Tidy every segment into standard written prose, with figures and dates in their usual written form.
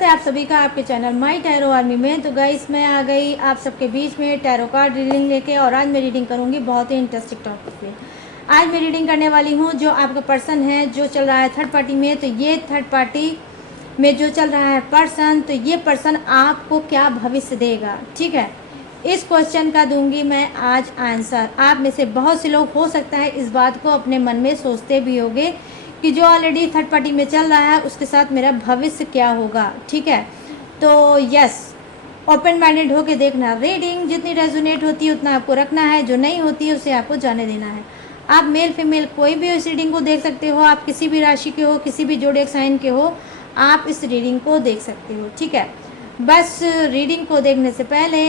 स्वागत है आप सभी का आपके चैनल माय टैरो आर्मी में। तो गाइस मैं आ गई आप सबके बीच में टैरो कार्ड रीडिंग लेके, और आज मैं रीडिंग करूंगी बहुत ही इंटरेस्टिंग टॉपिक पे। आज मैं रीडिंग करने वाली हूँ जो आपका पर्सन है जो चल रहा है थर्ड पार्टी में। तो ये थर्ड पार्टी में जो चल रहा है पर्सन, तो ये पर्सन आपको क्या भविष्य देगा, ठीक है। इस क्वेश्चन का दूंगी मैं आज आंसर। आप में से बहुत से लोग हो सकता है इस बात को अपने मन में सोचते भी होंगे कि जो ऑलरेडी थर्ड पार्टी में चल रहा है उसके साथ मेरा भविष्य क्या होगा, ठीक है। तो यस, ओपन माइंडेड होके देखना। रीडिंग जितनी रेजोनेट होती है उतना आपको रखना है, जो नहीं होती है उसे आपको जाने देना है। आप मेल फीमेल कोई भी इस रीडिंग को देख सकते हो, आप किसी भी राशि के हो, किसी भी जोड़े साइन के हो, आप इस रीडिंग को देख सकते हो, ठीक है। बस रीडिंग को देखने से पहले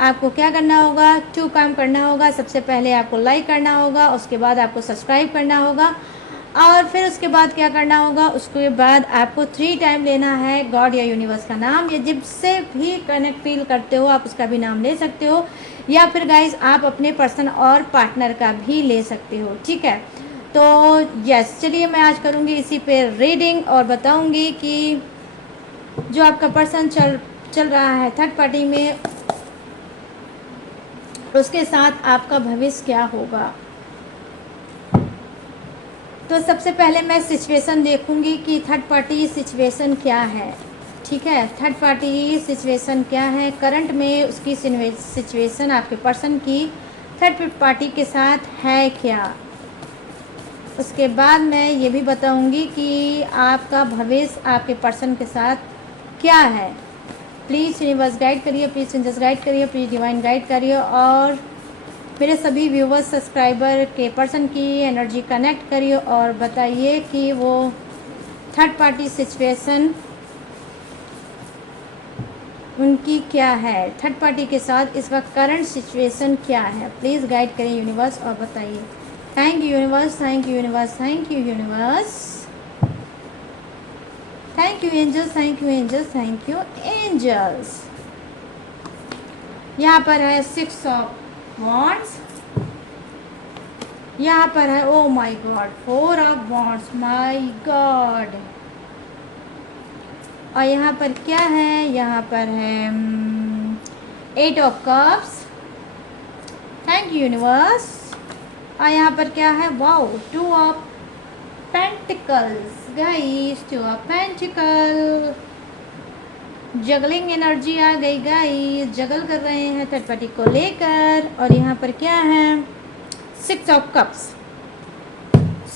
आपको क्या करना होगा, 2 काम करना होगा। सबसे पहले आपको लाइक करना होगा, उसके बाद आपको सब्सक्राइब करना होगा, और फिर उसके बाद क्या करना होगा, उसके बाद आपको 3 टाइम लेना है गॉड या यूनिवर्स का नाम, या जिससे भी कनेक्ट फील करते हो आप उसका भी नाम ले सकते हो, या फिर गाइस आप अपने पर्सन और पार्टनर का भी ले सकते हो, ठीक है। तो यस, चलिए मैं आज करूँगी इसी पे रीडिंग और बताऊँगी कि जो आपका पर्सन चल रहा है थर्ड पार्टी में उसके साथ आपका भविष्य क्या होगा। तो सबसे पहले मैं सिचुएशन देखूंगी कि थर्ड पार्टी सिचुएशन क्या है, ठीक है। थर्ड पार्टी सिचुएशन क्या है करंट में, उसकी सिचुएशन आपके पर्सन की थर्ड पार्टी के साथ है क्या। उसके बाद मैं ये भी बताऊंगी कि आपका भविष्य आपके पर्सन के साथ क्या है। प्लीज़ यूनिवर्स गाइड करिए, प्लीज़ एंजल्स गाइड करिए, प्लीज़ डिवाइन गाइड करिए, और मेरे सभी व्यूवर्स सब्सक्राइबर के पर्सन की एनर्जी कनेक्ट करिए और बताइए कि वो थर्ड पार्टी सिचुएशन उनकी क्या है, थर्ड पार्टी के साथ इस वक्त करंट सिचुएशन क्या है। प्लीज़ गाइड करिए यूनिवर्स और बताइए। Thank you universe, thank you universe, thank you universe, thank you angels, thank you angels, thank you angels. यहाँ पर है 6 ऑफ वॉन्ड्स, यहाँ पर है oh my god 4 of wands, my god. और यहाँ पर क्या है, यहाँ पर है 8 of cups, thank you universe. और यहाँ पर क्या है, wow 2 of pentacles guys, 2 of pentacle. Juggling energy आ गई गाइस, जगल कर रहे हैं थर्ड पार्टी को लेकर। और यहाँ पर क्या है 6 of cups,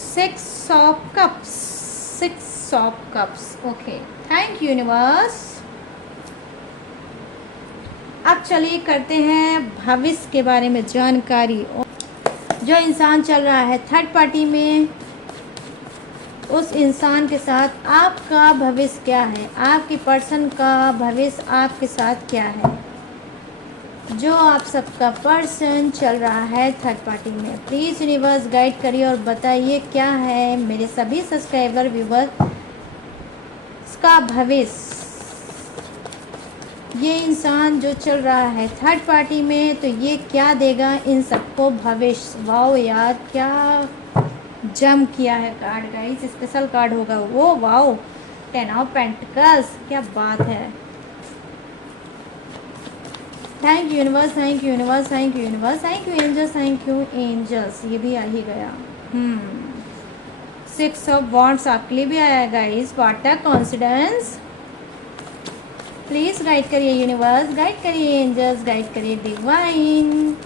6 of cups, 6 of cups. Okay, thank you universe. अब चलिए करते हैं भविष्य के बारे में जानकारी। जो इंसान चल रहा है थर्ड पार्टी में उस इंसान के साथ आपका भविष्य क्या है, आपके पर्सन का भविष्य आपके साथ क्या है। जो आप सबका पर्सन चल रहा है थर्ड पार्टी में, प्लीज़ यूनिवर्स गाइड करिए और बताइए क्या है मेरे सभी सब्सक्राइबर व्यूवर का भविष्य। ये इंसान जो चल रहा है थर्ड पार्टी में, तो ये क्या देगा इन सबको भविष्य। वाओ यार, क्या जम किया है कार्ड गाइस, स्पेशल कार्ड होगा वो। वाओ 10 ऑफ पेंटिकल्स, क्या बात है। Thank you universe, thank you universe, thank you universe, thank you angels, thank you angels. ये भी आ ही गया। 6 ऑफ वॉन्ड्स आपके लिए भी आया guys, what a coincidence. Please guide करिए यूनिवर्स, गाइड करिए एंजल्स, गाइड करिए divine.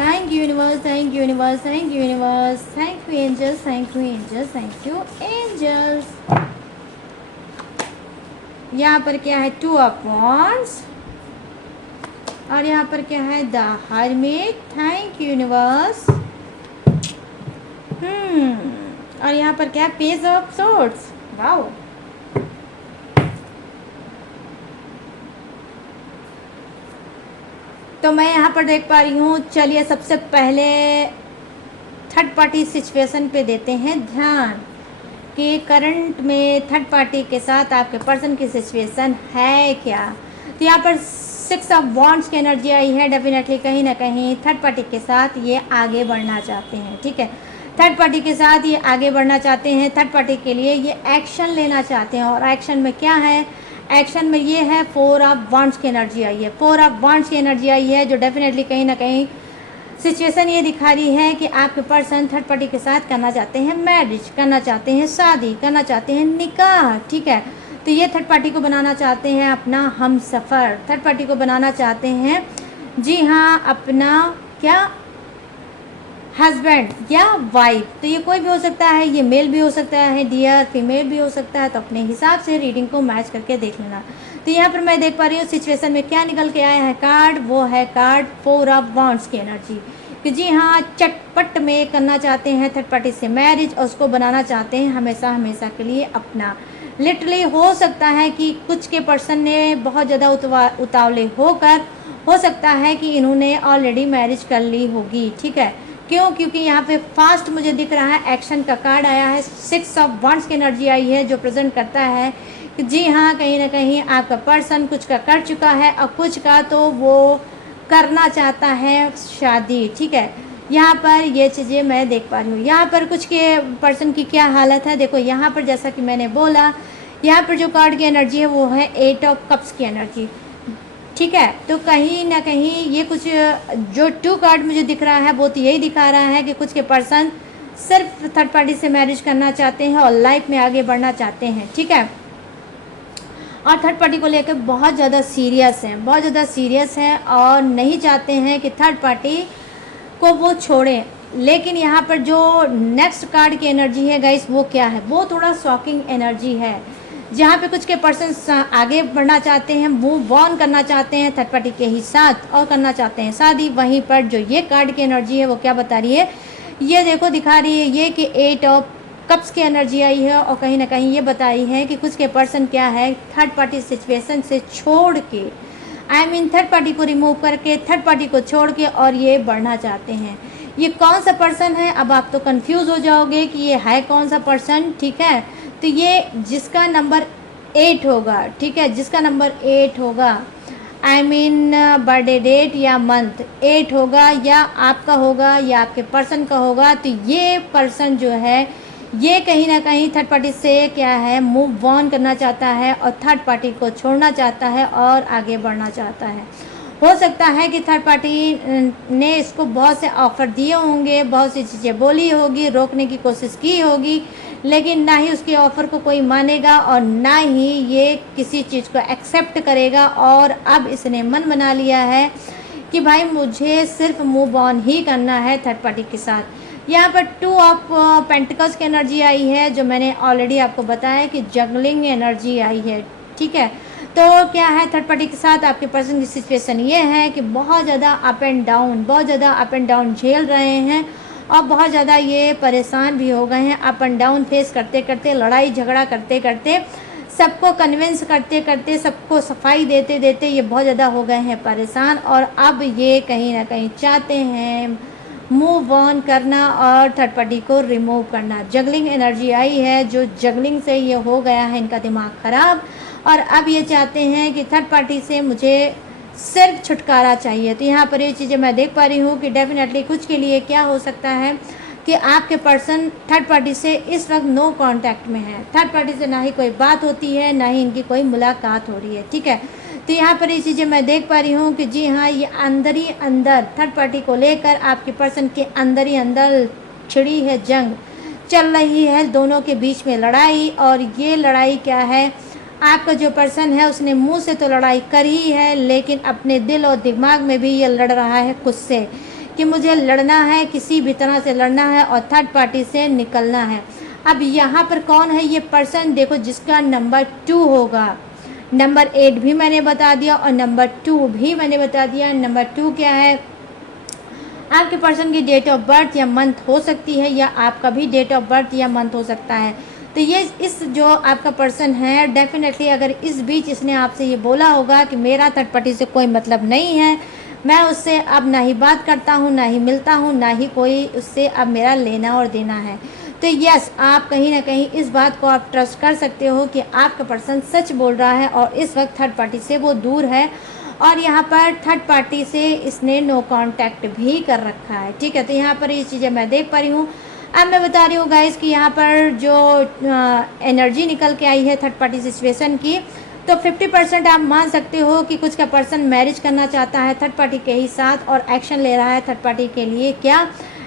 Thank you universe, thank you universe, thank you universe, thank you angels, thank you angels, thank you angels. यहाँ पर क्या है 2 ऑफ वॉन्ड्स, और यहाँ पर क्या है the hermit, thank you universe. और यहाँ पर क्या है पेज ऑफ सोर्ड्स, वाओ। तो मैं यहाँ पर देख पा रही हूँ। चलिए सबसे पहले थर्ड पार्टी सिचुएशन पे देते हैं ध्यान कि करंट में थर्ड पार्टी के साथ आपके पर्सन की सिचुएशन है क्या। तो यहाँ पर 6 ऑफ वॉन्ड्स की एनर्जी आई है। डेफिनेटली कहीं ना कहीं थर्ड पार्टी के साथ ये आगे बढ़ना चाहते हैं, ठीक है। थर्ड पार्टी के साथ ये आगे बढ़ना चाहते हैं, थर्ड पार्टी के लिए ये एक्शन लेना चाहते हैं। और एक्शन में क्या है, एक्शन में ये है 4 ऑफ वांड्स की एनर्जी आई है, 4 ऑफ वांड्स की एनर्जी आई है, जो डेफिनेटली कहीं ना कहीं सिचुएशन ये दिखा रही है कि आपके पर्सन थर्ड पार्टी के साथ करना चाहते हैं मैरिज, करना चाहते हैं शादी, करना चाहते हैं निकाह, ठीक है। तो ये थर्ड पार्टी को बनाना चाहते हैं अपना हम सफ़र, थर्ड पार्टी को बनाना चाहते हैं, जी हाँ, अपना क्या हस्बैंड या वाइफ। तो ये कोई भी हो सकता है, ये मेल भी हो सकता है डियर, फीमेल भी हो सकता है। तो अपने हिसाब से रीडिंग को मैच करके देख लेना। तो यहाँ पर मैं देख पा रही हूँ सिचुएशन में क्या निकल के आया है कार्ड, वो है कार्ड 4 ऑफ वांड्स की एनर्जी, कि जी हाँ, चटपट में करना चाहते हैं थर्ड पार्टी से मैरिज और उसको बनाना चाहते हैं हमेशा हमेशा के लिए अपना। लिटरली हो सकता है कि कुछ के पर्सन ने बहुत ज़्यादा उतावले होकर, हो सकता है कि इन्होंने ऑलरेडी मैरिज कर ली होगी, ठीक है। क्यों? क्योंकि यहाँ पे फास्ट मुझे दिख रहा है एक्शन का कार्ड आया है, 6 ऑफ वांड्स की एनर्जी आई है, जो प्रेजेंट करता है कि जी हाँ, कहीं ना कहीं आपका पर्सन कुछ का कर चुका है और कुछ का तो वो करना चाहता है शादी, ठीक है। यहाँ पर ये चीज़ें मैं देख पा रही हूँ। यहाँ पर कुछ के पर्सन की क्या हालत है, देखो यहाँ पर जैसा कि मैंने बोला, यहाँ पर जो कार्ड की एनर्जी है वो है 8 ऑफ कप्स की एनर्जी, ठीक है। तो कहीं ना कहीं ये कुछ जो 2 कार्ड मुझे दिख रहा है वो तो यही दिखा रहा है कि कुछ के पर्सन सिर्फ थर्ड पार्टी से मैरिज करना चाहते हैं और लाइफ में आगे बढ़ना चाहते हैं, ठीक है। और थर्ड पार्टी को लेकर बहुत ज़्यादा सीरियस हैं, बहुत ज़्यादा सीरियस हैं और नहीं चाहते हैं कि थर्ड पार्टी को वो छोड़ें। लेकिन यहाँ पर जो नेक्स्ट कार्ड की एनर्जी है गाइस, वो क्या है, वो थोड़ा शॉकिंग एनर्जी है, जहाँ पे कुछ के पर्सन आगे बढ़ना चाहते हैं, मूव ऑन करना चाहते हैं थर्ड पार्टी के ही साथ और करना चाहते हैं शादी। वहीं पर जो ये कार्ड की एनर्जी है वो क्या बता रही है, ये देखो दिखा रही है ये कि 8 ऑफ कप्स की एनर्जी आई है और कहीं ना कहीं ये बता रही है कि कुछ के पर्सन क्या है, थर्ड पार्टी सिचुएशन से छोड़ के, आई मीन थर्ड पार्टी को रिमूव करके, थर्ड पार्टी को छोड़ के और ये बढ़ना चाहते हैं। ये कौन सा पर्सन है, अब आप तो कंफ्यूज हो जाओगे कि ये है कौन सा पर्सन, ठीक है। तो ये जिसका नंबर 8 होगा, ठीक है, जिसका नंबर 8 होगा, आई मीन बर्थडे डेट या मंथ 8 होगा, या आपका होगा या आपके पर्सन का होगा, तो ये पर्सन जो है ये कहीं ना कहीं थर्ड पार्टी से क्या है, मूव ऑन करना चाहता है और थर्ड पार्टी को छोड़ना चाहता है और आगे बढ़ना चाहता है। हो सकता है कि थर्ड पार्टी ने इसको बहुत से ऑफ़र दिए होंगे, बहुत सी चीज़ें बोली होगी, रोकने की कोशिश की होगी, लेकिन ना ही उसके ऑफ़र को कोई मानेगा और ना ही ये किसी चीज़ को एक्सेप्ट करेगा। और अब इसने मन बना लिया है कि भाई मुझे सिर्फ मूव ऑन ही करना है थर्ड पार्टी के साथ। यहाँ पर 2 ऑफ पेंटिकल्स की एनर्जी आई है, जो मैंने ऑलरेडी आपको बताया कि जगलिंग एनर्जी आई है, ठीक है। तो क्या है, थर्ड पार्टी के साथ आपके पर्सन की सिचुएशन ये है कि बहुत ज़्यादा अप एंड डाउन, बहुत ज़्यादा अप एंड डाउन झेल रहे हैं और बहुत ज़्यादा ये परेशान भी हो गए हैं। अप एंड डाउन फेस करते करते, लड़ाई झगड़ा करते करते, सबको कन्विंस करते करते, सबको सफाई देते देते ये बहुत ज़्यादा हो गए हैं परेशान। और अब ये कहीं ना कहीं चाहते हैं मूव ऑन करना और थर्ड पार्टी को रिमूव करना। जगलिंग एनर्जी आई है, जो जगलिंग से ये हो गया है इनका दिमाग ख़राब और अब ये चाहते हैं कि थर्ड पार्टी से मुझे सिर्फ छुटकारा चाहिए। तो यहाँ पर ये चीज़ें मैं देख पा रही हूँ कि डेफिनेटली कुछ के लिए क्या हो सकता है कि आपके पर्सन थर्ड पार्टी से इस वक्त नो कांटेक्ट में है, थर्ड पार्टी से ना ही कोई बात होती है, ना ही इनकी कोई मुलाकात हो रही है, ठीक है। तो यहाँ पर ये चीज़ें मैं देख पा रही हूँ कि जी हाँ, ये अंदर ही अंदर थर्ड पार्टी को लेकर आपके पर्सन के अंदर ही अंदर छिड़ी है जंग, चल रही है दोनों के बीच में लड़ाई। और ये लड़ाई क्या है, आपका जो पर्सन है उसने मुंह से तो लड़ाई करी है, लेकिन अपने दिल और दिमाग में भी ये लड़ रहा है खुद से कि मुझे लड़ना है, किसी भी तरह से लड़ना है और थर्ड पार्टी से निकलना है। अब यहाँ पर कौन है ये पर्सन, देखो जिसका नंबर 2 होगा, नंबर 8 भी मैंने बता दिया और नंबर 2 भी मैंने बता दिया। नंबर 2 क्या है, आपके पर्सन की डेट ऑफ बर्थ या मंथ हो सकती है, या आपका भी डेट ऑफ बर्थ या मंथ हो सकता है। तो ये इस जो आपका पर्सन है, डेफिनेटली अगर इस बीच इसने आपसे ये बोला होगा कि मेरा थर्ड पार्टी से कोई मतलब नहीं है, मैं उससे अब ना ही बात करता हूँ, ना ही मिलता हूँ, ना ही कोई उससे अब मेरा लेना और देना है, तो यस, आप कहीं ना कहीं इस बात को आप ट्रस्ट कर सकते हो कि आपका पर्सन सच बोल रहा है और इस वक्त थर्ड पार्टी से वो दूर है और यहाँ पर थर्ड पार्टी से इसने नो कांटेक्ट भी कर रखा है, ठीक है। तो यहाँ पर ये चीज़ें मैं देख पा रही हूँ। अब मैं बता रही हूँ गाइस कि यहाँ पर जो एनर्जी निकल के आई है थर्ड पार्टी सिचुएशन की, तो 50% आप मान सकते हो कि कुछ का पर्सन मैरिज करना चाहता है थर्ड पार्टी के ही साथ और एक्शन ले रहा है थर्ड पार्टी के लिए। क्या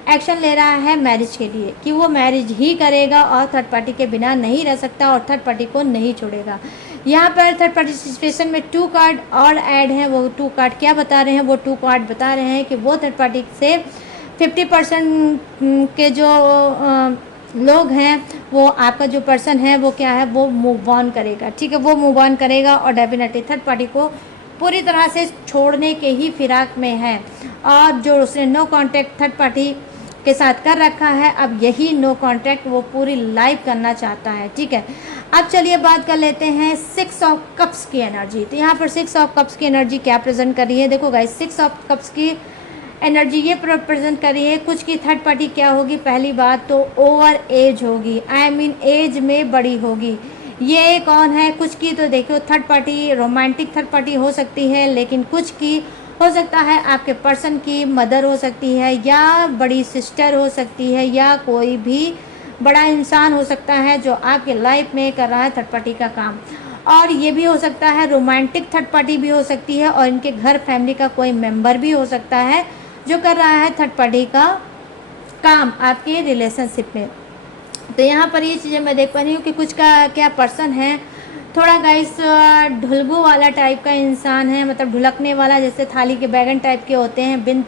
एक्शन ले रहा है? मैरिज के लिए, कि वो मैरिज ही करेगा और थर्ड पार्टी के बिना नहीं रह सकता और थर्ड पार्टी को नहीं छोड़ेगा। यहाँ पर थर्ड पार्टी सिचुएशन में 2 कार्ड और ऐड हैं। वो 2 कार्ड क्या बता रहे हैं? वो 2 कार्ड बता रहे हैं कि वो थर्ड पार्टी से 50% के जो लोग हैं, वो आपका जो पर्सन है वो क्या है, वो मूव ऑन करेगा। ठीक है, वो मूव ऑन करेगा और डेफिनेटली थर्ड पार्टी को पूरी तरह से छोड़ने के ही फिराक में है। और जो उसने नो कॉन्टैक्ट थर्ड पार्टी के साथ कर रखा है, अब यही नो कॉन्टैक्ट वो पूरी लाइफ करना चाहता है। ठीक है, अब चलिए बात कर लेते हैं 6 ऑफ कप्स की एनर्जी। तो यहाँ पर 6 ऑफ कप्स की एनर्जी क्या प्रेजेंट कर रही है? देखो गाइस, 6 ऑफ कप्स की एनर्जी ये प्रेजेंट कर रही है कुछ की थर्ड पार्टी क्या होगी? पहली बात तो ओवर एज होगी, आई मीन एज में बड़ी होगी। ये कौन है? कुछ की तो देखो third party romantic third party हो सकती है, लेकिन कुछ की हो सकता है आपके पर्सन की मदर हो सकती है, या बड़ी सिस्टर हो सकती है, या कोई भी बड़ा इंसान हो सकता है जो आपके लाइफ में कर रहा है थर्ड पार्टी का काम। और ये भी हो सकता है रोमांटिक थर्ड पार्टी भी हो सकती है, और इनके घर फैमिली का कोई मेंबर भी हो सकता है जो कर रहा है थर्ड पार्टी का काम आपके रिलेशनशिप में। तो यहाँ पर ये चीज़ें मैं देख पा रही हूँ कि कुछ का क्या पर्सन है थोड़ा गाइस ढुलगू वाला टाइप का इंसान है, मतलब ढुलकने वाला, जैसे थाली के बैगन टाइप के होते हैं, बिन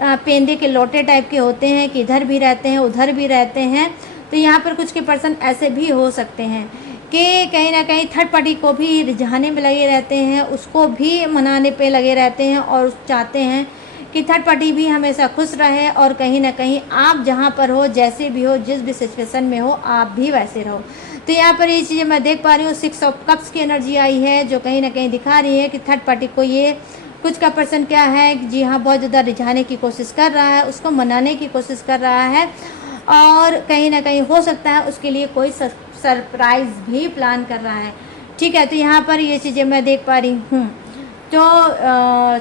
पेंदे के लोटे टाइप के होते हैं कि इधर भी रहते हैं उधर भी रहते हैं। तो यहाँ पर कुछ के पर्सन ऐसे भी हो सकते हैं कि कहीं ना कहीं थर्ड पार्टी को भी रिझाने में लगे रहते हैं, उसको भी मनाने पे लगे रहते हैं और चाहते हैं कि थर्ड पार्टी भी हमेशा खुश रहे और कहीं ना कहीं आप जहाँ पर हो, जैसे भी हो, जिस भी सिचुएशन में हो, आप भी वैसे रहो। तो यहाँ पर ये चीज़ें मैं देख पा रही हूँ। 6 ऑफ कप्स की एनर्जी आई है जो कहीं ना कहीं दिखा रही है कि थर्ड पार्टी को ये कुछ का पर्सन क्या है, जी हाँ, बहुत ज़्यादा रिझाने की कोशिश कर रहा है, उसको मनाने की कोशिश कर रहा है, और कहीं ना कहीं हो सकता है उसके लिए कोई सरप्राइज़ भी प्लान कर रहा है। ठीक है, तो यहाँ पर ये चीज़ें मैं देख पा रही हूँ। तो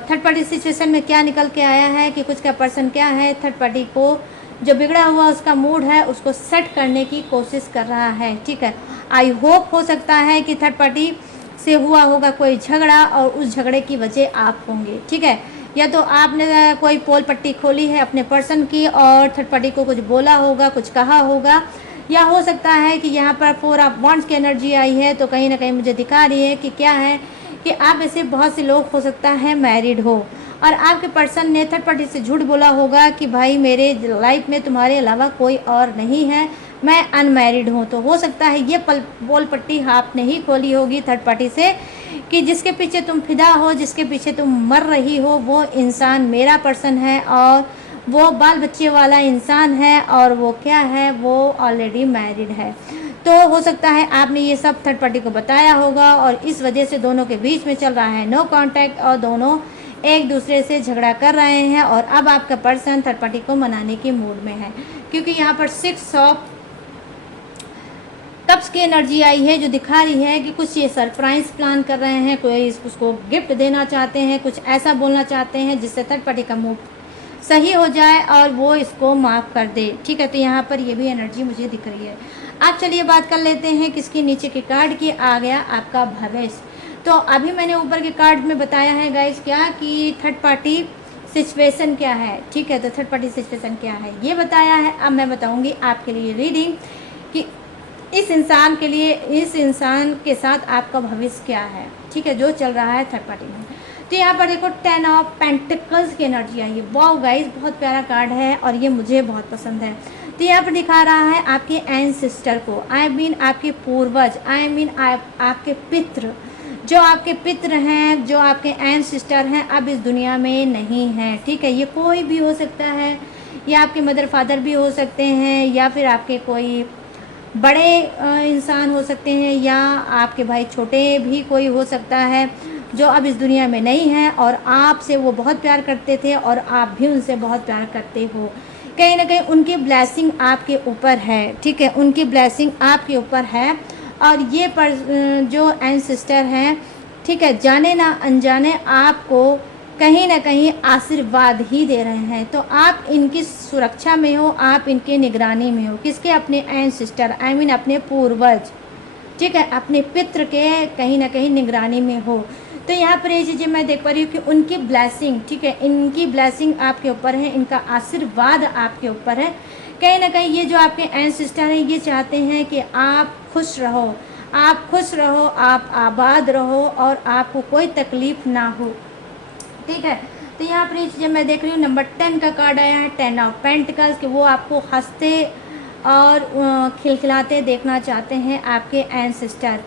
थर्ड पार्टी सिचुएशन में क्या निकल के आया है कि कुछ का पर्सन क्या है, थर्ड पार्टी को जो बिगड़ा हुआ उसका मूड है उसको सेट करने की कोशिश कर रहा है। ठीक है, आई होप हो सकता है कि थर्ड पार्टी से हुआ होगा कोई झगड़ा और उस झगड़े की वजह आप होंगे। ठीक है, या तो आपने कोई पोल पट्टी खोली है अपने पर्सन की और थर्ड पार्टी को कुछ बोला होगा, कुछ कहा होगा, या हो सकता है कि यहाँ पर 4 ऑफ वांड्स की एनर्जी आई है तो कहीं ना कहीं मुझे दिखा रही है कि क्या है कि आप ऐसे बहुत से लोग हो सकता है मैरिड हो और आपके पर्सन ने थर्ड पार्टी से झूठ बोला होगा कि भाई मेरे लाइफ में तुम्हारे अलावा कोई और नहीं है, मैं अनमैरिड हूँ। तो हो सकता है ये पोल पट्टी आपने ही खोली होगी थर्ड पार्टी से कि जिसके पीछे तुम फिदा हो, जिसके पीछे तुम मर रही हो, वो इंसान मेरा पर्सन है और वो बाल बच्चे वाला इंसान है और वो क्या है, वो ऑलरेडी मैरिड है। तो हो सकता है आपने ये सब थर्ड पार्टी को बताया होगा और इस वजह से दोनों के बीच में चल रहा है नो कांटेक्ट और दोनों एक दूसरे से झगड़ा कर रहे हैं और अब आपका पर्सन थर्ड पार्टी को मनाने के मूड में है, क्योंकि यहाँ पर 6 ऑफ कप्स की एनर्जी आई है जो दिखा रही है कि कुछ ये सरप्राइज प्लान कर रहे हैं, कोई उसको गिफ्ट देना चाहते हैं, कुछ ऐसा बोलना चाहते हैं जिससे थर्ड पार्टी का मूड सही हो जाए और वो इसको माफ़ कर दे। ठीक है, तो यहाँ पर ये भी एनर्जी मुझे दिख रही है। आप चलिए बात कर लेते हैं किसकी नीचे के कार्ड की। आ गया आपका भविष्य। तो अभी मैंने ऊपर के कार्ड में बताया है गाइस क्या कि थर्ड पार्टी सिचुएशन क्या है। ठीक है, तो थर्ड पार्टी सिचुएशन क्या है ये बताया है। अब मैं बताऊंगी आपके लिए रीडिंग कि इस इंसान के लिए, इस इंसान के साथ आपका भविष्य क्या है। ठीक है, जो चल रहा है थर्ड पार्टी में। तो यहाँ पर देखो 10 ऑफ पेंटिकल्स की एनर्जी आई है। वाओ गाइस, बहुत प्यारा कार्ड है और ये मुझे बहुत पसंद है। तो यहाँ पर दिखा रहा है आपके एंसेस्टर को, आई मीन आपके पूर्वज, आई मीन आपके पितृ, जो आपके पितृ हैं, जो आपके एंसेस्टर हैं, अब इस दुनिया में नहीं हैं। ठीक है, ये कोई भी हो सकता है, या आपके मदर फादर भी हो सकते हैं, या फिर आपके कोई बड़े इंसान हो सकते हैं, या आपके भाई छोटे भी कोई हो सकता है जो अब इस दुनिया में नहीं है और आपसे वो बहुत प्यार करते थे और आप भी उनसे बहुत प्यार करते हो। कहीं ना कहीं उनकी ब्लेसिंग आपके ऊपर है। ठीक है, उनकी ब्लेसिंग आपके ऊपर है और ये जो एंसेस्टर हैं, ठीक है, जाने ना अनजाने आपको कहीं ना कहीं आशीर्वाद ही दे रहे हैं। तो आप इनकी सुरक्षा में हो, आप इनके निगरानी में हो। किसके? अपने एंसेस्टर, आई मीन अपने पूर्वज। ठीक है, अपने पितृ के कहीं ना कहीं निगरानी में हो। तो यहाँ पर ये चीज़ें मैं देख पा रही हूँ कि उनकी ब्लेसिंग, ठीक है, इनकी ब्लेसिंग आपके ऊपर है, इनका आशीर्वाद आपके ऊपर है। कहीं ना कहीं ये जो आपके एंसेस्टर हैं ये चाहते हैं कि आप खुश रहो, आप खुश रहो, आप आबाद रहो और आपको कोई तकलीफ़ ना हो। ठीक है, तो यहाँ पर ये चीज़ें मैं देख रही हूँ। नंबर 10 का कार्ड आया है, 10 ऑफ पेंटिकल्स, कि वो आपको हंसते और खिलखिलाते देखना चाहते हैं आपके एंसेस्टर।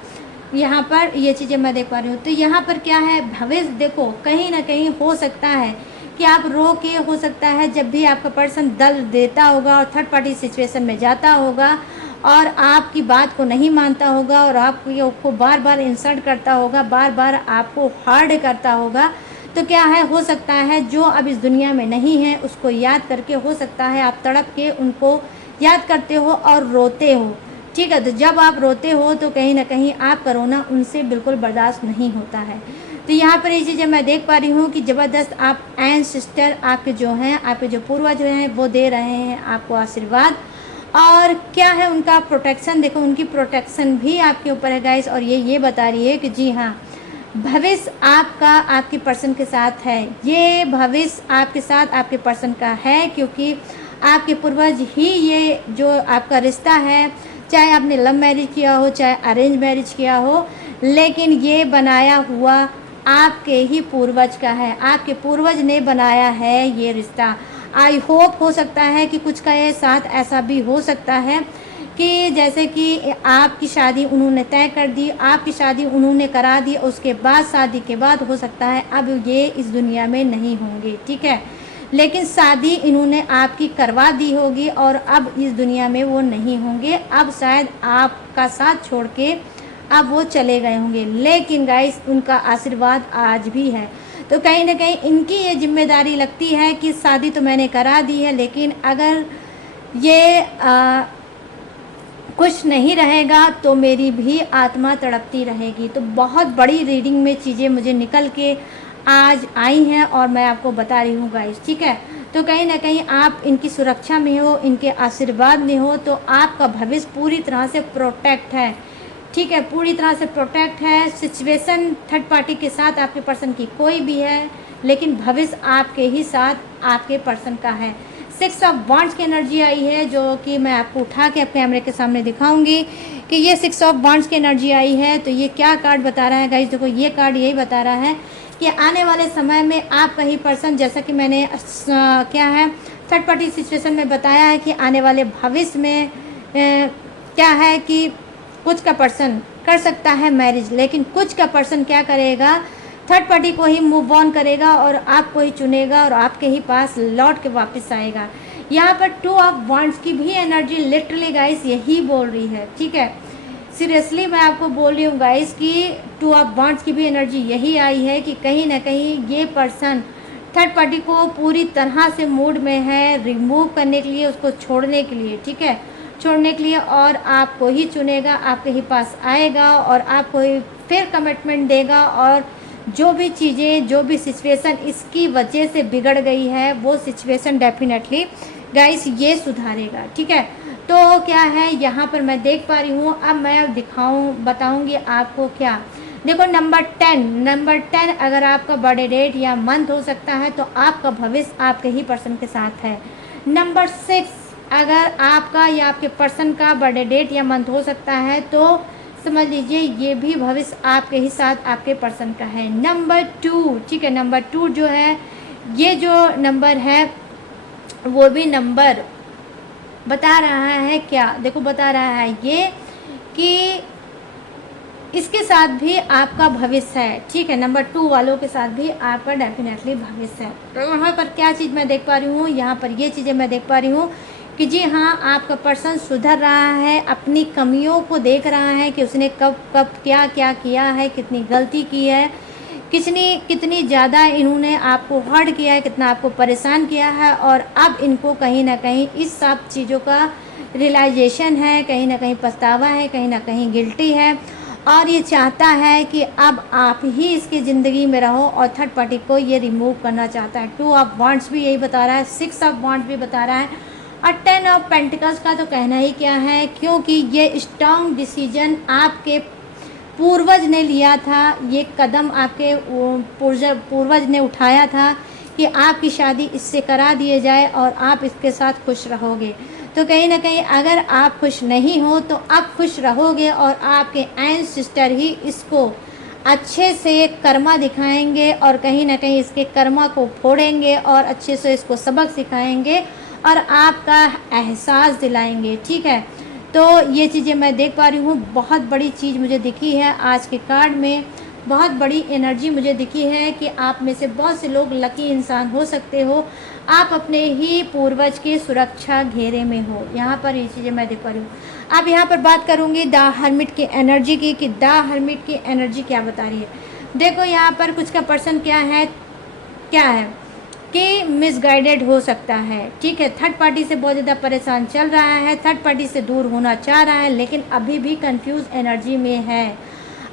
यहाँ पर ये चीज़ें मैं देख पा रही हूँ। तो यहाँ पर क्या है, भविष्य देखो, कहीं ना कहीं हो सकता है कि आप रो के, हो सकता है जब भी आपका पर्सन दर्द देता होगा और थर्ड पार्टी सिचुएशन में जाता होगा और आपकी बात को नहीं मानता होगा और आपको बार बार इंसल्ट करता होगा, बार बार आपको हर्ट करता होगा, तो क्या है, हो सकता है जो अब इस दुनिया में नहीं है उसको याद करके, हो सकता है आप तड़प के उनको याद करते हो और रोते हो। ठीक है, तो जब आप रोते हो तो कहीं ना कहीं आपका रोना उनसे बिल्कुल बर्दाश्त नहीं होता है। तो यहाँ पर ये चीज़ें मैं देख पा रही हूँ कि ज़बरदस्त आप एंसेस्टर आपके जो हैं, आपके जो पूर्वज हैं वो दे रहे हैं आपको आशीर्वाद। और क्या है, उनका प्रोटेक्शन, देखो उनकी प्रोटेक्शन भी आपके ऊपर है गाइस। और ये बता रही है कि जी हाँ, भविष्य आपका आपके पर्सन के साथ है, ये भविष्य आपके साथ आपके पर्सन का है, क्योंकि आपके पूर्वज ही ये जो आपका रिश्ता है, चाहे आपने लव मैरिज किया हो चाहे अरेंज मैरिज किया हो, लेकिन ये बनाया हुआ आपके ही पूर्वज का है, आपके पूर्वज ने बनाया है ये रिश्ता। आई होप, हो सकता है कि कुछ का ये साथ ऐसा भी हो सकता है कि जैसे कि आपकी शादी उन्होंने तय कर दी, आपकी शादी उन्होंने करा दी, उसके बाद शादी के बाद हो सकता है अब ये इस दुनिया में नहीं होंगे। ठीक है, लेकिन शादी इन्होंने आपकी करवा दी होगी और अब इस दुनिया में वो नहीं होंगे, अब शायद आपका साथ छोड़ के अब वो चले गए होंगे, लेकिन गाइस उनका आशीर्वाद आज भी है। तो कहीं ना कहीं इनकी ये जिम्मेदारी लगती है कि शादी तो मैंने करा दी है, लेकिन अगर ये कुछ नहीं रहेगा तो मेरी भी आत्मा तड़पती रहेगी। तो बहुत बड़ी रीडिंग में चीज़ें मुझे निकल के आज आई हैं और मैं आपको बता रही हूँ गाइस। ठीक है, तो कहीं ना कहीं आप इनकी सुरक्षा में हो, इनके आशीर्वाद में हो, तो आपका भविष्य पूरी तरह से प्रोटेक्ट है। ठीक है, पूरी तरह से प्रोटेक्ट है। सिचुएशन थर्ड पार्टी के साथ आपके पर्सन की कोई भी है, लेकिन भविष्य आपके ही साथ आपके पर्सन का है। 6 ऑफ वॉन्ड्स की एनर्जी आई है, जो कि मैं आपको उठा के अपने कैमरे के सामने दिखाऊंगी कि ये 6 ऑफ वॉन्ड्स की एनर्जी आई है। तो ये क्या कार्ड बता रहा है गाइस, देखो ये कार्ड यही बता रहा है कि आने वाले समय में आपका ही पर्सन, जैसा कि मैंने क्या है थर्ड पार्टी सिचुएशन में बताया है कि आने वाले भविष्य में क्या है कि कुछ का पर्सन कर सकता है मैरिज, लेकिन कुछ का पर्सन क्या करेगा, थर्ड पार्टी को ही मूव ऑन करेगा और आपको ही चुनेगा और आपके ही पास लौट के वापस आएगा। यहाँ पर 2 ऑफ वॉन्ड्स की भी एनर्जी लिटरली गाइस यही बोल रही है। ठीक है, सीरियसली मैं आपको बोल रही हूँ गाइस कि 2 ऑफ वॉन्ड्स की भी एनर्जी यही आई है कि कहीं ना कहीं ये पर्सन थर्ड पार्टी को पूरी तरह से मूड में है रिमूव करने के लिए, उसको छोड़ने के लिए। ठीक है, छोड़ने के लिए, और आपको ही चुनेगा, आपके ही पास आएगा और आपको ही फिर कमिटमेंट देगा, और जो भी चीज़ें, जो भी सिचुएशन इसकी वजह से बिगड़ गई है वो सिचुएशन डेफिनेटली गाइस ये सुधारेगा। ठीक है, तो क्या है यहाँ पर मैं देख पा रही हूँ। अब मैं बताऊँगी आपको क्या। देखो नंबर 10 अगर आपका बर्थडे डेट या मंथ हो सकता है तो आपका भविष्य आपके ही पर्सन के साथ है। नंबर 6 अगर आपका या आपके पर्सन का बर्थडे डेट या मंथ हो सकता है तो समझ लीजिए ये भी भविष्य आपके ही साथ आपके पर्सन का है। नंबर 2, ठीक है, नंबर 2 जो है, ये जो नंबर है वो भी नंबर बता रहा है क्या, देखो बता रहा है ये कि इसके साथ भी आपका भविष्य है। ठीक है, नंबर 2 वालों के साथ भी आपका डेफिनेटली भविष्य है। तो यहाँ पर क्या चीज़ मैं देख पा रही हूँ, यहाँ पर ये चीज़ें मैं देख पा रही हूँ कि जी हाँ, आपका पर्सन सुधर रहा है, अपनी कमियों को देख रहा है कि उसने कब कब क्या क्या किया है, कितनी गलती की है, कितनी ज़्यादा इन्होंने आपको हर्ट किया है, कितना आपको परेशान किया है, और अब इनको कहीं ना कहीं इस सब चीज़ों का रियलाइजेशन है, कहीं ना कहीं पछतावा है, कहीं ना कहीं गिल्टी है, और ये चाहता है कि अब आप ही इसकी ज़िंदगी में रहो और थर्ड पार्टी को ये रिमूव करना चाहता है। 2 ऑफ वॉन्ड्स भी यही बता रहा है, 6 ऑफ वॉन्ड्स भी बता रहा है, और 10 ऑफ पेंटिकल्स का तो कहना ही क्या है, क्योंकि ये स्ट्रॉन्ग डिसीजन आपके पूर्वज ने लिया था, ये कदम आपके पूर्वज ने उठाया था कि आपकी शादी इससे करा दिए जाए और आप इसके साथ खुश रहोगे। तो कहीं ना कहीं अगर आप खुश नहीं हो तो आप खुश रहोगे और आपके एंसेस्टर ही इसको अच्छे से कर्मा दिखाएंगे और कहीं ना कहीं इसके कर्मा को फोड़ेंगे और अच्छे से इसको सबक सिखाएंगे और आपका एहसास दिलाएंगे। ठीक है, तो ये चीज़ें मैं देख पा रही हूँ। बहुत बड़ी चीज़ मुझे दिखी है आज के कार्ड में, बहुत बड़ी एनर्जी मुझे दिखी है कि आप में से बहुत से लोग लकी इंसान हो सकते हो, आप अपने ही पूर्वज के सुरक्षा घेरे में हो। यहाँ पर ये चीज़ें मैं देख पा रही हूँ। अब यहाँ पर बात करूँगी द हर्मिट की एनर्जी की कि द हर्मिट की एनर्जी क्या बता रही है। देखो यहाँ पर कुछ का पर्सन क्या है कि मिसगाइडेड हो सकता है। ठीक है, थर्ड पार्टी से बहुत ज़्यादा परेशान चल रहा है, थर्ड पार्टी से दूर होना चाह रहा है, लेकिन अभी भी कंफ्यूज एनर्जी में है।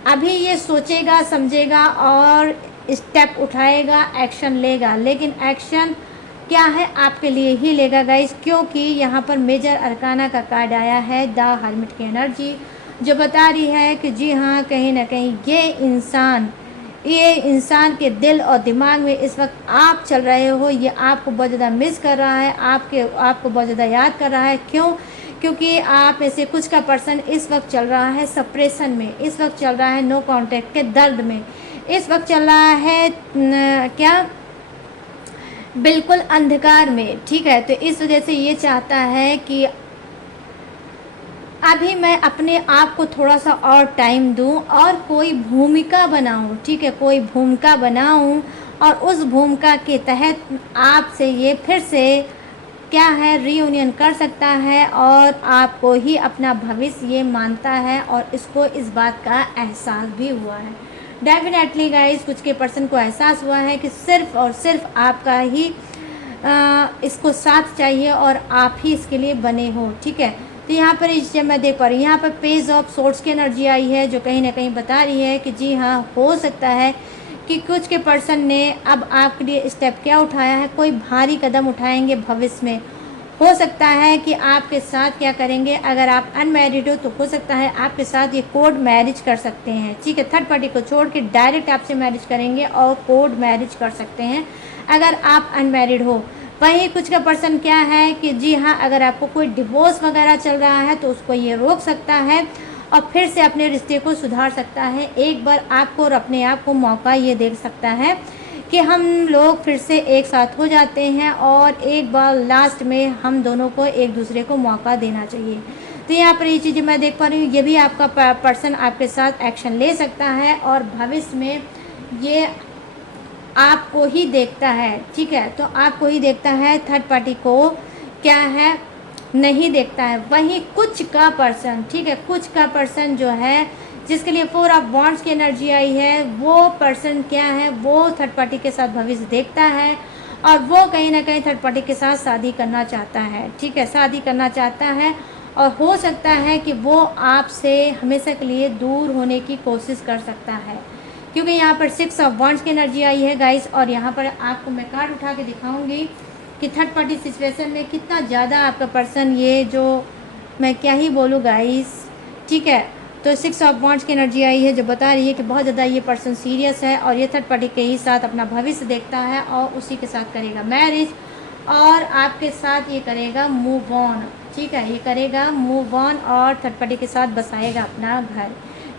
अभी ये सोचेगा समझेगा और स्टेप उठाएगा, एक्शन लेगा, लेकिन एक्शन क्या है आपके लिए ही लेगा गाइस, क्योंकि यहाँ पर मेजर अरकाना का कार्ड आया है द हर्मिट की एनर्जी, जो बता रही है कि जी हाँ, कहीं ना कहीं ये इंसान के दिल और दिमाग में इस वक्त आप चल रहे हो, ये आपको बहुत ज़्यादा मिस कर रहा है, आपको बहुत ज़्यादा याद कर रहा है। क्यों? क्योंकि आप में से कुछ का पर्सन इस वक्त चल रहा है सप्रेशन में, इस वक्त चल रहा है नो कांटेक्ट के दर्द में, इस वक्त चल रहा है क्या, बिल्कुल अंधकार में। ठीक है, तो इस वजह से ये चाहता है कि अभी मैं अपने आप को थोड़ा सा और टाइम दूं और कोई भूमिका बनाऊं। ठीक है, कोई भूमिका बनाऊं और उस भूमिका के तहत आपसे ये फिर से क्या है रीयूनियन कर सकता है और आपको ही अपना भविष्य ये मानता है और इसको इस बात का एहसास भी हुआ है। डेफिनेटली गाइस, कुछ के पर्सन को एहसास हुआ है कि सिर्फ और सिर्फ आपका ही इसको साथ चाहिए और आप ही इसके लिए बने हो। ठीक है, तो यहाँ पर इस मैं देख पा रही हूँ, यहाँ पर पेज ऑफ सोर्ट्स की एनर्जी आई है, जो कहीं ना कहीं बता रही है कि जी हाँ, हो सकता है कि कुछ के पर्सन ने अब आपके लिए स्टेप क्या उठाया है, कोई भारी कदम उठाएंगे भविष्य में। हो सकता है कि आपके साथ क्या करेंगे, अगर आप अनमैरिड हो तो हो सकता है आपके साथ ये कोर्ट मैरिज कर सकते हैं। ठीक है, थर्ड पार्टी को छोड़ के डायरेक्ट आपसे मैरिज करेंगे और कोर्ट मैरिज कर सकते हैं अगर आप अनमैरिड हो। वहीं कुछ का पर्सन क्या है कि जी हाँ, अगर आपको कोई डिवोर्स वगैरह चल रहा है तो उसको ये रोक सकता है और फिर से अपने रिश्ते को सुधार सकता है। एक बार आपको और अपने आप को मौका ये दे सकता है कि हम लोग फिर से एक साथ हो जाते हैं और एक बार लास्ट में हम दोनों को एक दूसरे को मौका देना चाहिए। तो यहाँ पर ये चीज़ें मैं देख पा रही हूँ, ये भी आपका पर्सन आपके साथ एक्शन ले सकता है और भविष्य में ये आपको ही देखता है। ठीक है, तो आपको ही देखता है, थर्ड पार्टी को क्या है नहीं देखता है। वहीं कुछ का पर्सन, ठीक है, कुछ का पर्सन जो है जिसके लिए 4 ऑफ वॉन्ड्स की एनर्जी आई है, वो पर्सन क्या है, वो थर्ड पार्टी के साथ भविष्य देखता है और वो कहीं ना कहीं थर्ड पार्टी के साथ शादी करना चाहता है। ठीक है, शादी करना चाहता है और हो सकता है कि वो आपसे हमेशा के लिए दूर होने की कोशिश कर सकता है, क्योंकि यहाँ पर 6 ऑफ वॉन्ड्स की एनर्जी आई है गाइस। और यहाँ पर आपको मैं कार्ड उठा के दिखाऊंगी कि थर्ड पार्टी सिचुएशन में कितना ज़्यादा आपका पर्सन, ये जो मैं क्या ही बोलूँ गाइस। ठीक है, तो 6 ऑफ वॉन्ड्स की एनर्जी आई है, जो बता रही है कि बहुत ज़्यादा ये पर्सन सीरियस है और ये थर्ड पार्टी के ही साथ अपना भविष्य देखता है और उसी के साथ करेगा मैरिज और आपके साथ ये करेगा मूव ऑन। ठीक है, ये करेगा मूव ऑन और थर्ड पार्टी के साथ बसाएगा अपना घर।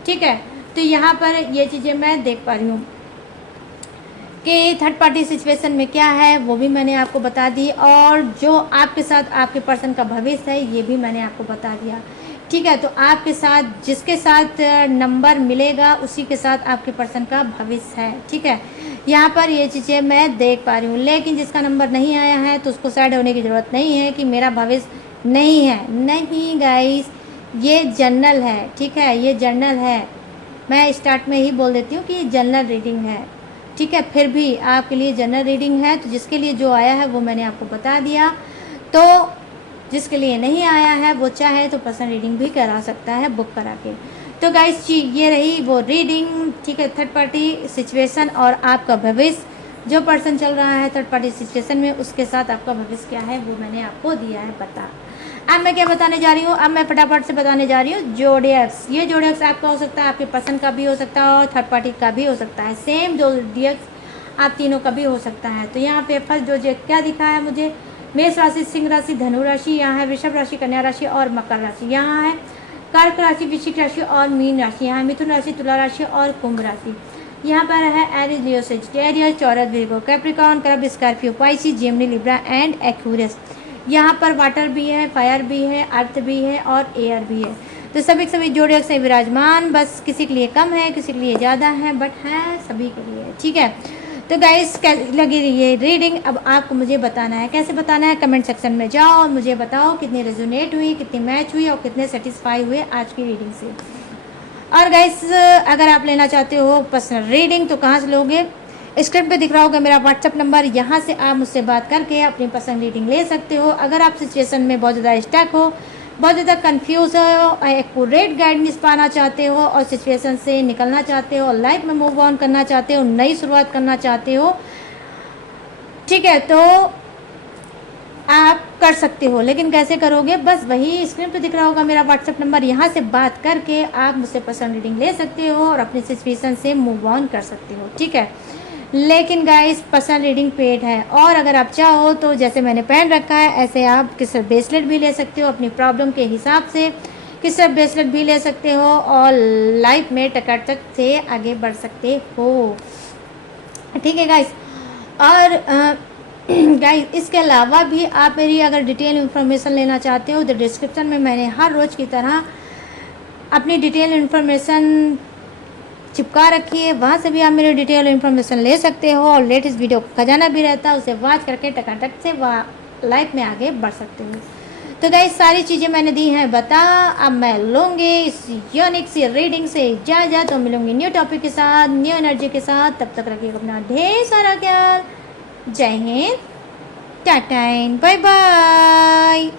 ठीक है, तो यहाँ पर ये चीज़ें मैं देख पा रही हूँ कि थर्ड पार्टी सिचुएशन में क्या है वो भी मैंने आपको बता दी और जो आपके साथ आपके पर्सन का भविष्य है ये भी मैंने आपको बता दिया। ठीक है, तो आपके साथ जिसके साथ नंबर मिलेगा उसी के साथ आपके पर्सन का भविष्य है। ठीक है, यहाँ पर ये चीज़ें मैं देख पा रही हूँ, लेकिन जिसका नंबर नहीं आया है तो उसको सैड होने की ज़रूरत नहीं है कि मेरा भविष्य नहीं है। नहीं गाइस, ये जनरल है। ठीक है, ये जनरल है, मैं स्टार्ट में ही बोल देती हूँ कि ये जनरल रीडिंग है। ठीक है, फिर भी आपके लिए जनरल रीडिंग है, तो जिसके लिए जो आया है वो मैंने आपको बता दिया। तो जिसके लिए नहीं आया है वो चाहे तो पर्सनल रीडिंग भी करा सकता है बुक करा के। तो गाइस ये रही वो रीडिंग। ठीक है, थर्ड पार्टी सिचुएशन और आपका भविष्य जो पर्सन चल रहा है थर्ड पार्टी सिचुएशन में, उसके साथ आपका भविष्य क्या है वो मैंने आपको दिया है पता। अब मैं क्या बताने जा रही हूँ, अब मैं फटाफट से बताने जा रही हूँ जोडियक्स। ये जोडियक्स आपका हो सकता है, आपके पसंद का भी हो सकता है और थर्ड पार्टी का भी हो सकता है। सेम जोडियक्स आप तीनों का भी हो सकता है। तो यहाँ पे फर्स्ट जोडियक क्या दिखा है मुझे, मेष राशि, सिंह राशि, धनु राशि, यहाँ है वृषभ राशि, कन्या राशि और मकर राशि, यहाँ है कर्क राशि, वृश्चिक राशि और मीन राशि, यहाँ मिथुन राशि, तुला राशि और कुंभ राशि, यहाँ पर है एरिस, लियो, सेजिटेरियस, चौरस, विर्गो, कैप्रिकॉर्न, करब, Scorpio, Pisces, Gemini, Libra and Aquarius. यहाँ पर वाटर भी है, फायर भी है, अर्थ भी है और एयर भी है। तो सभी सभी जोड़ियों से विराजमान, बस किसी के लिए कम है, किसी के लिए ज़्यादा है, बट है सभी के लिए, ठीक है। तो गाइस कैसी लगी ये रीडिंग, अब आपको मुझे बताना है। कैसे बताना है, कमेंट सेक्शन में जाओ और मुझे बताओ कितनी रेजोनेट हुई, कितनी मैच हुई और कितने सेटिस्फाई हुए आज की रीडिंग से। और गाइस अगर आप लेना चाहते हो पर्सनल रीडिंग तो कहाँ से लोगे, स्क्रीन पे दिख रहा होगा मेरा व्हाट्सअप नंबर, यहाँ से आप मुझसे बात करके अपनी पसंद रीडिंग ले सकते हो। अगर आप सिचुएशन में बहुत ज़्यादा स्टक हो, बहुत ज़्यादा कंफ्यूज हो, एक्यूरेट गाइडेंस पाना चाहते हो और सिचुएशन से निकलना चाहते हो और लाइफ में मूव ऑन करना चाहते हो, नई शुरुआत करना चाहते हो, ठीक है, तो आप कर सकते हो। लेकिन कैसे करोगे, बस वही स्क्रीन पे दिख रहा होगा मेरा व्हाट्सएप नंबर, यहाँ से बात करके आप मुझसे पसंद रीडिंग ले सकते हो और अपनी सिचुएशन से मूव ऑन कर सकते हो, ठीक है। लेकिन गाइस पर्सनल रीडिंग पेड है और अगर आप चाहो तो जैसे मैंने पहन रखा है ऐसे आप किसी ब्रेसलेट भी ले सकते हो, अपनी प्रॉब्लम के हिसाब से किसी ब्रेसलेट भी ले सकते हो और लाइफ में टकाटक से आगे बढ़ सकते हो, ठीक है गाइस। और गाइस इसके अलावा भी आप मेरी अगर डिटेल इन्फॉर्मेशन लेना चाहते हो तो डिस्क्रिप्शन में मैंने हर रोज़ की तरह अपनी डिटेल इन्फॉर्मेशन चिपका रखी है, वहाँ से भी आप मेरी डिटेल इन्फॉर्मेशन ले सकते हो और लेटेस्ट वीडियो खजाना भी रहता है, उसे वॉच करके टकाटक से लाइफ में आगे बढ़ सकते हो। तो गाइस सारी चीज़ें मैंने दी हैं बता, अब मैं लूँगी इस यूनिक सी रीडिंग से इजाज़त तो मिलूँगी न्यू टॉपिक के साथ, न्यू एनर्जी के साथ। तब तक रखिएगा अपना ढेर सारा ख्याल। जय Hind, tata and bye bye.